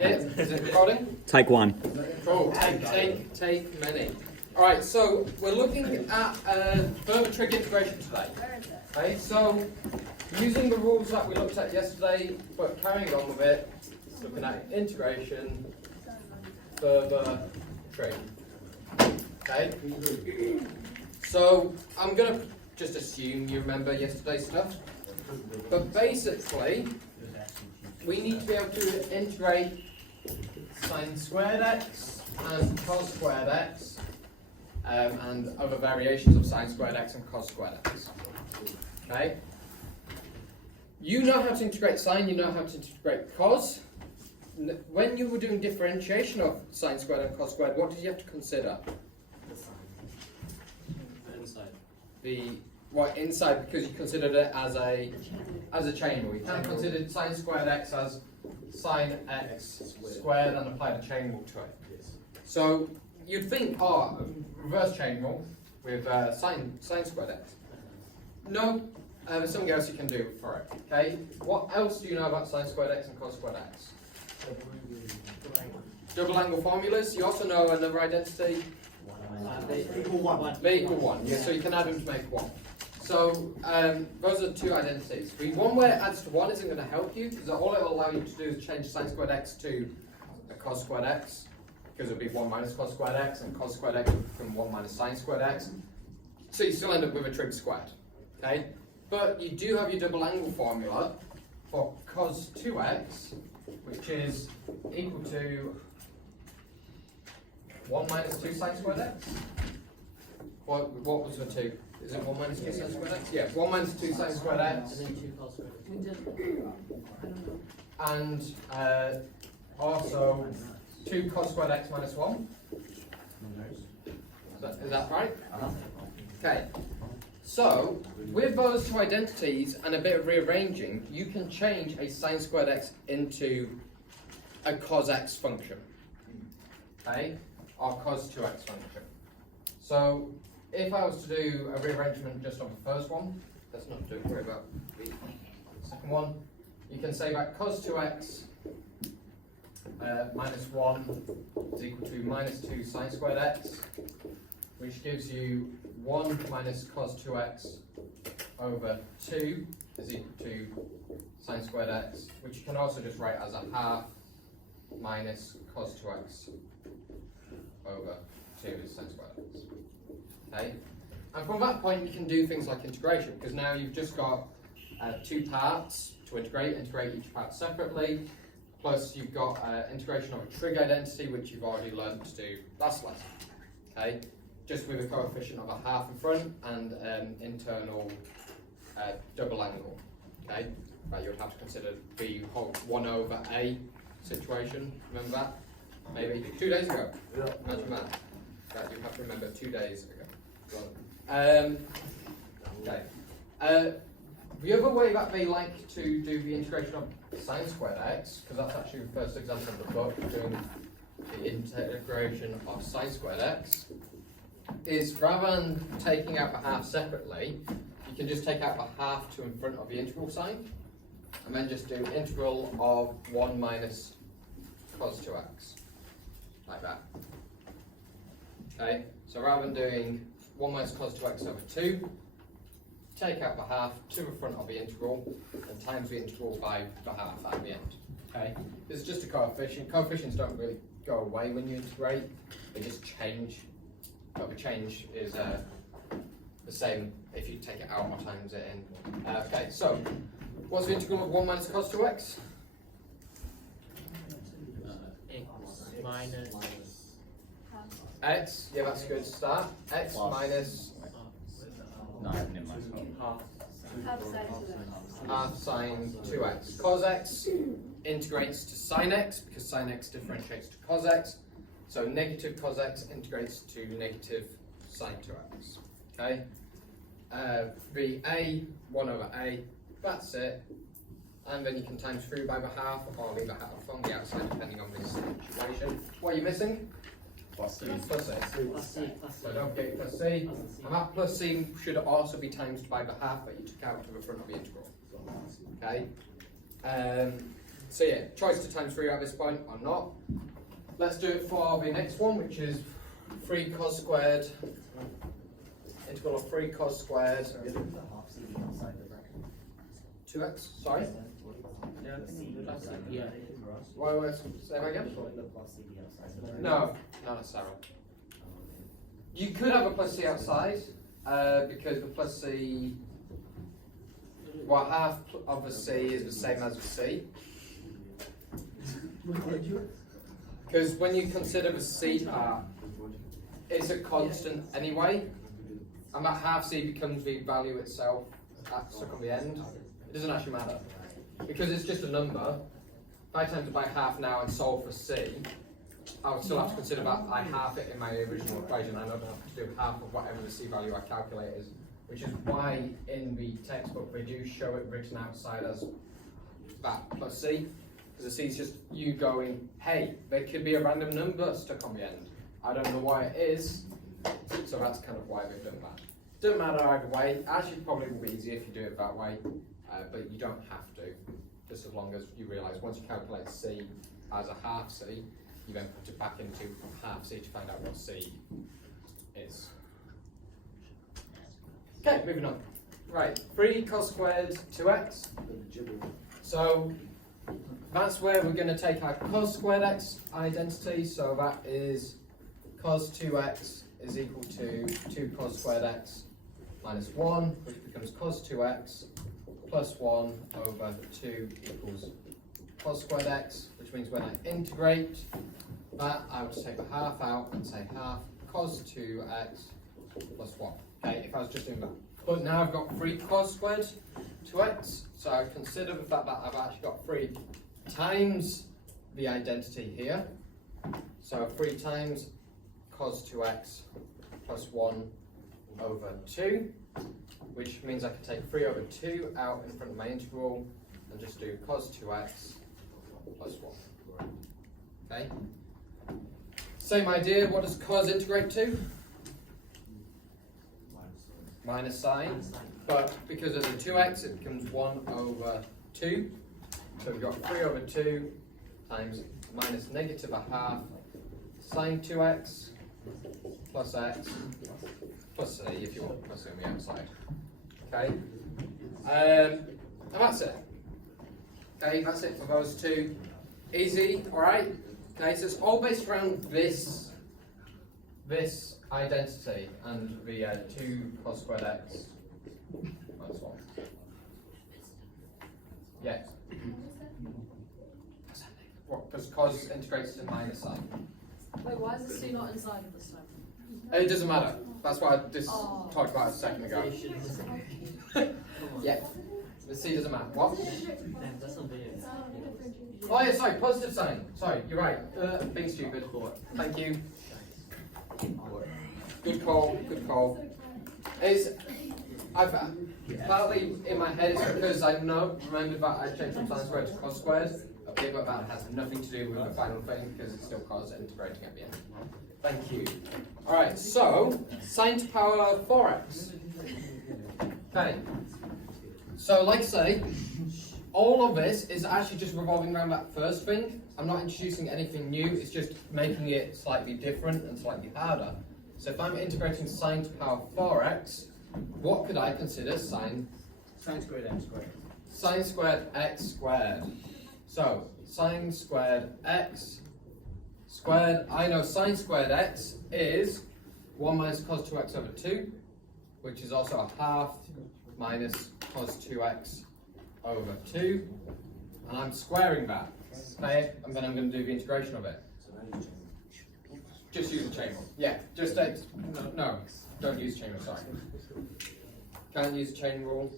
Is it recording? Take one. Cool. Take many. Alright, so we're looking at further trig integration today. Okay, so using the rules that we looked at yesterday, but carrying on with it, looking at integration, further trig. Okay? So I'm going to just assume you remember yesterday's stuff. But basically, we need to be able to integrate sine squared x and cos squared x and other variations of sine squared x and cos squared x. Okay? You know how to integrate sine, you know how to integrate cos. When you were doing differentiation of sine squared and cos squared, what did you have to consider? The inside. Inside, because you considered it as a chain rule. You can't consider sine squared x as sine x squared and apply the chain rule to it. So you'd think, reverse chain rule with sine squared x. No, there's something else you can do for it. Okay. What else do you know about sine squared x and cos squared x? Double angle formulas. You also know another identity. They equal 1. They equal 1. Yeah. So you can add them to make 1. So those are the two identities. One where it adds to 1 isn't going to help you, because all it will allow you to do is change sine squared x to a cos squared x, because it will be 1 minus cos squared x, and cos squared x will become 1 minus sine squared x. So you still end up with a trig squared. Okay? But you do have your double angle formula for cos 2x, which is equal to 1 minus 2 sine squared x. What was the 2? Is it 1 minus 2 sine squared x? Yeah, 1 minus 2 sine squared x. And then 2 cos squared x. And also 2 cos squared x minus 1. Is that right? Okay. So, with those two identities and a bit of rearranging, you can change a sine squared x into a cos x function. Okay? Or cos 2x function. So, if I was to do a rearrangement just on the first one, let's not worry about the second one, you can say that cos 2x minus 1 is equal to minus 2 sine squared x, which gives you 1 minus cos 2x over 2 is equal to sine squared x, which you can also just write as a half minus cos 2x over 2 is sine squared x. Okay? And from that point you can do things like integration, because now you've just got two parts to integrate each part separately, plus you've got integration of a trig identity, which you've already learned to do last lesson. Okay? Just with a coefficient of a half in front and internal double angle. Okay? Right, you would have to consider the whole 1 over a situation. Remember that? Maybe 2 days ago. Yeah. Imagine that. That you have to remember 2 days ago. Okay. The other way that they like to do the integration of sine squared x, because that's actually the first example of the book, doing the integration of sine squared x, is rather than taking out the half separately, you can just take out the half to in front of the integral sign, and then just do integral of 1 minus cos 2x, like that. Okay, so rather than doing 1 minus cos 2x over 2, take out the half to the front of the integral, and times the integral by the half at the end. Okay, this is just a coefficient. Coefficients don't really go away when you integrate, they just change. But the change is the same if you take it out or times it in. Okay, so what's the integral of 1 minus cos 2x? Minus X, yeah, that's a good start. X minus half sine 2x. Cos x integrates to sine x, because sine x differentiates to cos x. So negative cos x integrates to negative sine 2x. Okay? The a, 1 over a, that's it. And then you can times through by the half, or leave a half on the outside depending on the situation. What are you missing? Plus C. Plus C. So don't forget plus C. And that plus C should also be times by the half that you took out to the front of the integral. Okay? So yeah, choice to times 3 at this point or not. Let's do it for the next one, which is 3 cos squared, integral of 3 cos squared, 2x, sorry? Yeah. Why was, say that again? No, not necessarily. You could have a plus c outside, because the plus c, well, half of a c is the same as a c. Because when you consider the c part, it's a constant anyway, and that half c becomes the value itself stuck on the end. It doesn't actually matter, because it's just a number. If I times it by half now and solve for c, I would still have to consider that I half it in my original equation. I don't have to do half of whatever the c value I calculate is, which is why in the textbook they do show it written outside as that plus c, because the c is just you going, hey, there could be a random number stuck on the end. I don't know why it is, so that's kind of why they've done that. Doesn't matter either way. Actually, probably will be easier if you do it that way, but you don't have to. Just as long as you realise once you calculate c as a half c, you then put it back into half c to find out what c is. Okay, moving on. Right, 3 cos squared 2x. So that's where we're going to take our cos squared x identity. So that is cos 2x is equal to 2 cos squared x minus 1, which becomes cos 2x plus 1 over 2 equals cos squared x, which means when I integrate that, I would take the half out and say half cos 2x plus 1. Okay, if I was just doing that. But now I've got 3 cos squared 2x, so I consider the fact that I've actually got 3 times the identity here. So 3 times cos 2x plus 1 over 2, which means I can take 3 over 2 out in front of my integral and just do cos 2x plus 1. Okay? Same idea, what does cos integrate to? Minus sine, but because of the 2x it becomes 1 over 2. So we've got 3 over 2 times minus negative a half sine 2x plus x plus c if you want plus c on the outside. Okay, and that's it. Okay, that's it for those two. Easy, alright? Okay, so it's all based around this identity and the 2 cos squared x minus 1. Yeah. What? Because cos integrates to minus sine. Wait, why is the c not inside of this time? It doesn't matter. That's what I just talked about a second ago. Yeah. The c doesn't matter. What? Oh yeah, sorry, positive sign. Sorry, you're right. Being stupid. Thank you. Good call, good call. I've partly in my head it's because I remember that I changed from sine squared to cos squared. Okay, but that has nothing to do with the final thing because it's still cos integrating at the end. Thank you. Alright, so sine to power 4x. Okay. So like I say, all of this is actually just revolving around that first thing. I'm not introducing anything new, it's just making it slightly different and slightly harder. So if I'm integrating sine to power 4x, what could I consider sine squared x squared. Sine squared x squared. So sine squared x squared, I know sine squared x is 1 minus cos 2x over 2, which is also a half minus cos 2x over 2, and I'm squaring that, okay, and then I'm going to do the integration of it. Just use a chain rule. Yeah, just no, don't use chain rule, sorry. Can't use a chain rule.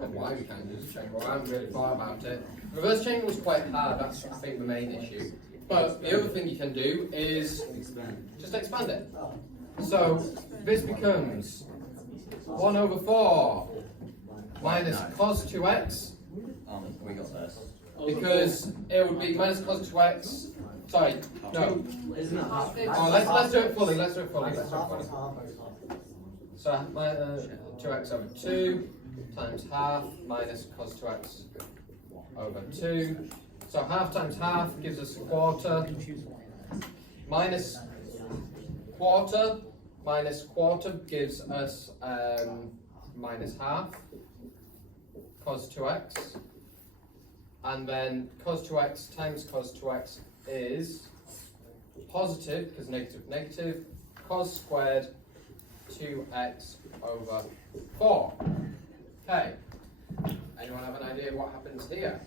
And why we can't use a chain rule, I haven't really thought about it. Reverse chain rule is quite hard, that's I think the main issue. But the other thing you can do is just expand it. So this becomes 1 over 4 minus cos 2x. We got this. Because it would be minus cos 2x. Sorry, no. Isn't it half? Oh, let's do it fully. Let's do it fully. So 2x over 2 times half minus cos 2x over 2. So half times half gives us a quarter. Minus quarter gives us minus half cos 2x. And then cos 2x times cos 2x is positive, because negative, negative, cos squared 2x over 4. Okay. Anyone have an idea what happens here?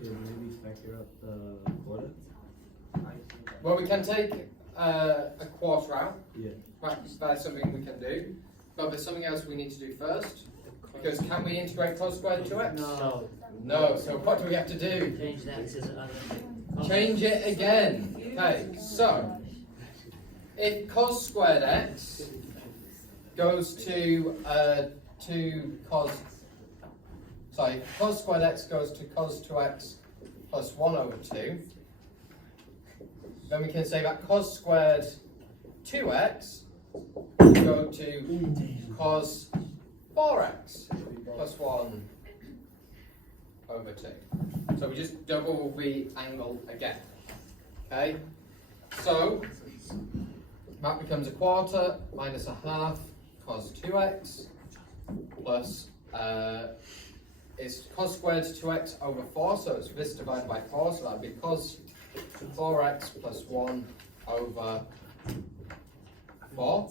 Maybe factor up the quarter? Well, we can take a quarter out. Yeah. Right, that's something we can do. But there's something else we need to do first. Because can we integrate cos squared 2x? No. No, so what do we have to do? Change that to Change it again. Okay, so if cos squared x goes to cos squared x goes to cos 2x plus 1 over 2, then we can say that cos squared 2x will go to cos 4x plus 1 over 2. So we just double the angle again. Okay? So that becomes a quarter minus a half cos 2x plus is cos squared 2x over 4, so it's this divided by 4, so that would be cos 4x plus 1 over 4.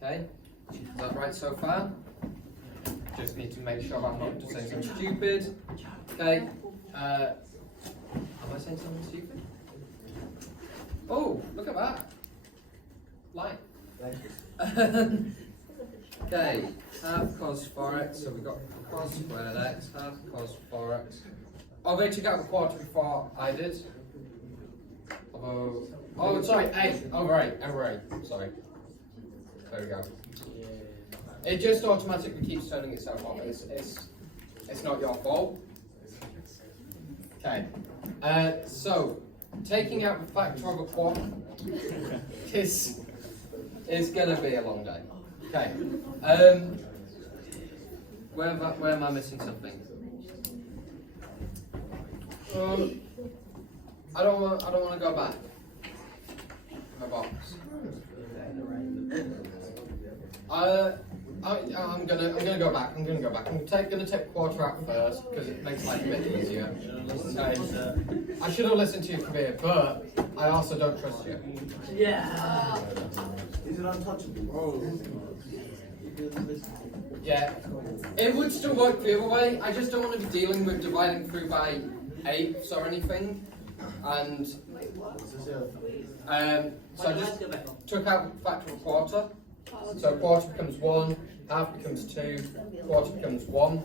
Okay? Is that right so far? Just need to make sure I'm not saying something stupid. Okay. Am I saying something stupid? Oh, look at that. Light. Okay. Half cos 4x, so we've got cos squared x, half cos 4x. Oh, they took out the quarter before I did. Oh, sorry, 8. Over 8. Sorry. There we go. It just automatically keeps turning itself off. It's not your fault. Okay. So taking out the factor of a quarter is gonna be a long day. Okay. Where am I missing something? I don't want to go back. My box. I'm gonna go back. I'm gonna take quarter out first because it makes life a bit easier. I should have listened to you, Kabir, but I also don't trust you. Yeah. Is it untouchable? Yeah, it would still work the other way. I just don't want to be dealing with dividing through by 8s or anything. And so I just took out the factor of quarter. So quarter becomes 1, half becomes 2, quarter becomes 1.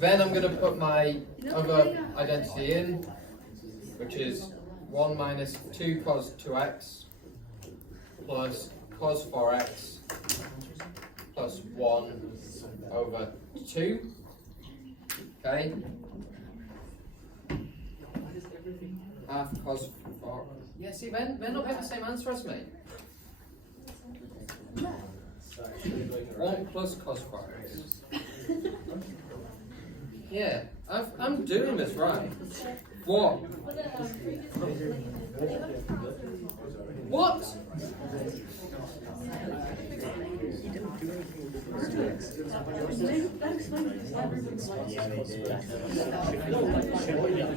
Then I'm going to put my other identity in, which is 1 minus 2 cos 2x plus cos 4x plus 1 over 2. Okay. Half cos 4. Yeah, see, they're not having the same answer as me. 1 plus cos 4x. Yeah, I'm doing this right. What? What?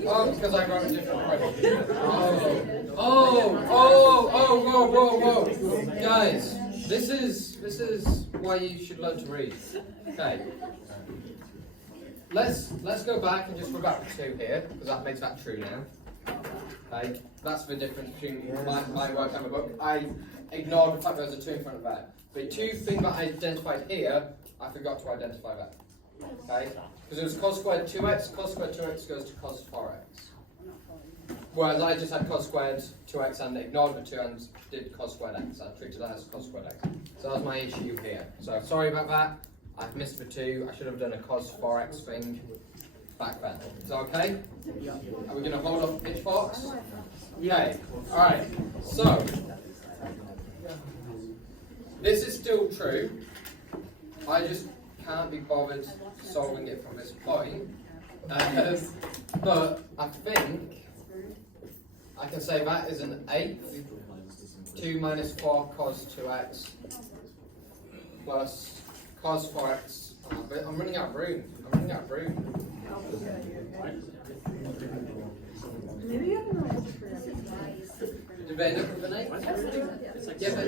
Oh, because I wrote a different question. Whoa. Guys, this is why you should learn to read. Okay. Let's go back and just put back the 2 here, because that makes that true now. Okay, that's the difference between my work and the book. I ignored the fact there's a 2 in front of that. The 2 thing that I identified here, I forgot to identify that. Okay, because it was cos squared 2x. Cos squared 2x goes to cos 4x. Whereas I just had cos squared 2x and ignored the 2 and did cos squared x. I treated that as cos squared x. So that was my issue here. So sorry about that. I've missed the 2. I should have done a cos 4x thing back then. Is that okay? Are we going to hold off pitchforks? Okay. Alright. So, this is still true. I just can't be bothered solving it from this point. But I think I can say that is an 8th. 2 minus 4 cos 2x plus cos 4x. But I'm running out of room. Maybe you have another answer for that. Did they end up with an 8? Yeah, but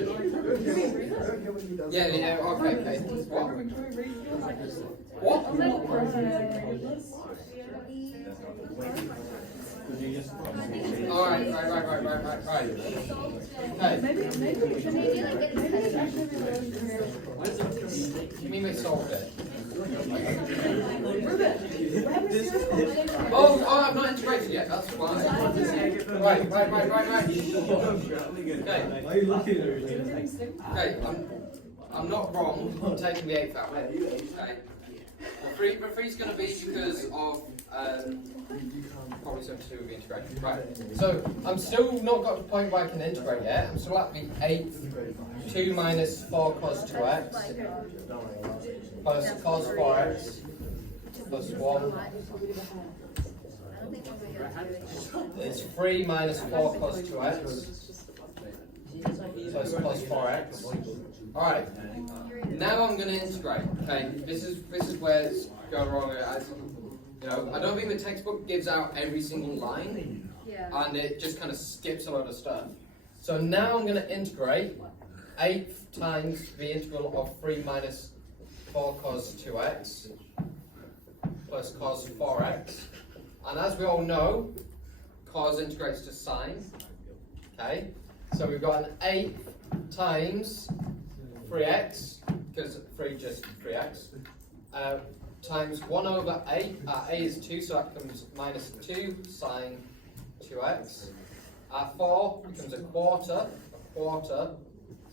yeah, okay. What? Alright. Okay. You mean we solved it? Oh, I'm not integrated yet, that's fine. Right. Okay. Why are you looking at me? Okay, I'm not wrong. I'm taking the 8th out. Okay. The 3's going to be because of probably something to do with the integration. Right. So I'm still not got to the point where I can integrate yet. I'm still at the 8th. 2 minus 4 cos 2x plus cos 4x plus 1. It's 3 minus 4 cos 2x plus cos 4x. Alright, now I'm going to integrate. Okay, this is where it's going wrong. I don't think the textbook gives out every single line, and it just kind of skips a lot of stuff. So now I'm going to integrate 8 times the integral of 3 minus 4 cos 2x plus cos 4x. And as we all know, cos integrates to sine. Okay, so we've got an 8 times 3x, because 3 just 3x, times 1 over a. A is 2, so that becomes minus 2 sine 2x. 4 becomes a quarter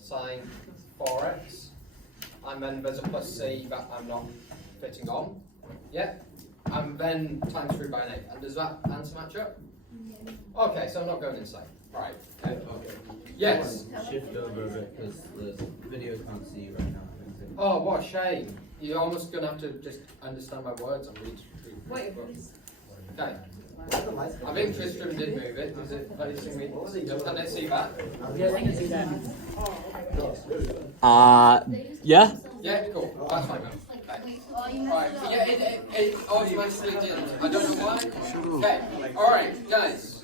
sine 4x. And then there's a plus c that I'm not fitting on. Yeah? And then times 3 by an 8. And does that answer match up? Okay, so I'm not going inside. Right. Okay. Yes? Shift over a bit because the video can't see you right now. Oh, what a shame. You're almost going to have to just understand my words and read the book. Okay. I think Tristram did move it. Is it? Can they see that? Yeah, they can see that. Yeah? Yeah, cool. That's fine. Okay. Alright, yeah, it automatically didn't. I don't know why. Okay, alright, guys.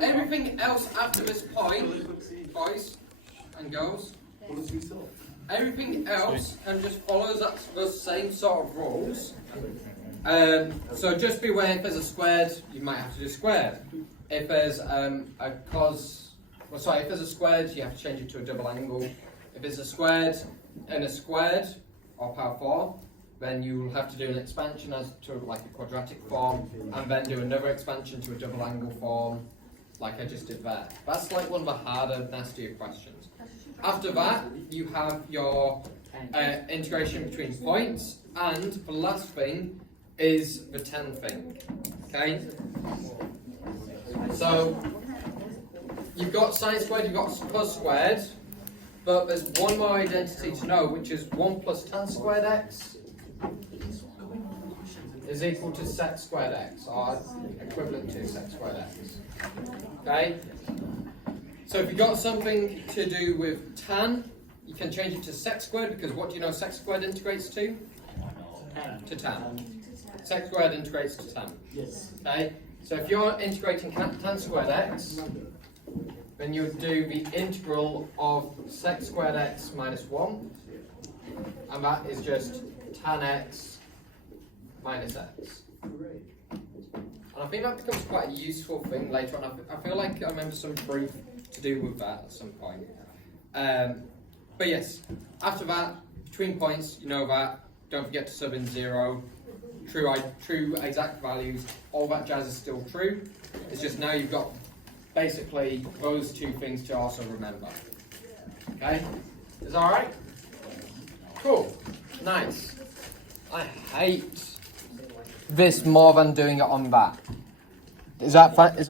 Everything else after this point, boys and girls, everything else can just follow those same sort of rules. So just beware, if there's a squared, you might have to do squared. If there's if there's a squared, you have to change it to a double angle. If it's a squared and a squared, or power 4, then you'll have to do an expansion as to like a quadratic form, and then do another expansion to a double angle form, like I just did there. That's like one of the harder, nastier questions. After that, you have your integration between points, and the last thing is the 10 thing. Okay? So, you've got sine squared, you've got cos squared, but there's one more identity to know, which is 1 plus tan squared x is equal to sec squared x, or equivalent to sec squared x. Okay? So if you've got something to do with tan, you can change it to sec squared, because what do you know sec squared integrates to? To tan. Sec squared integrates to tan. Yes. Okay? So if you're integrating tan squared x, then you would do the integral of sec squared x minus 1, and that is just tan x minus x. And I think that becomes quite a useful thing later on. I feel like I remember some proof to do with that at some point. But yes, after that, between points, you know that. Don't forget to sub in 0. True exact values, all that jazz is still true. It's just now you've got basically those two things to also remember. Okay? Is that alright? Cool. Nice. I hate this more than doing it on that. Is that fun?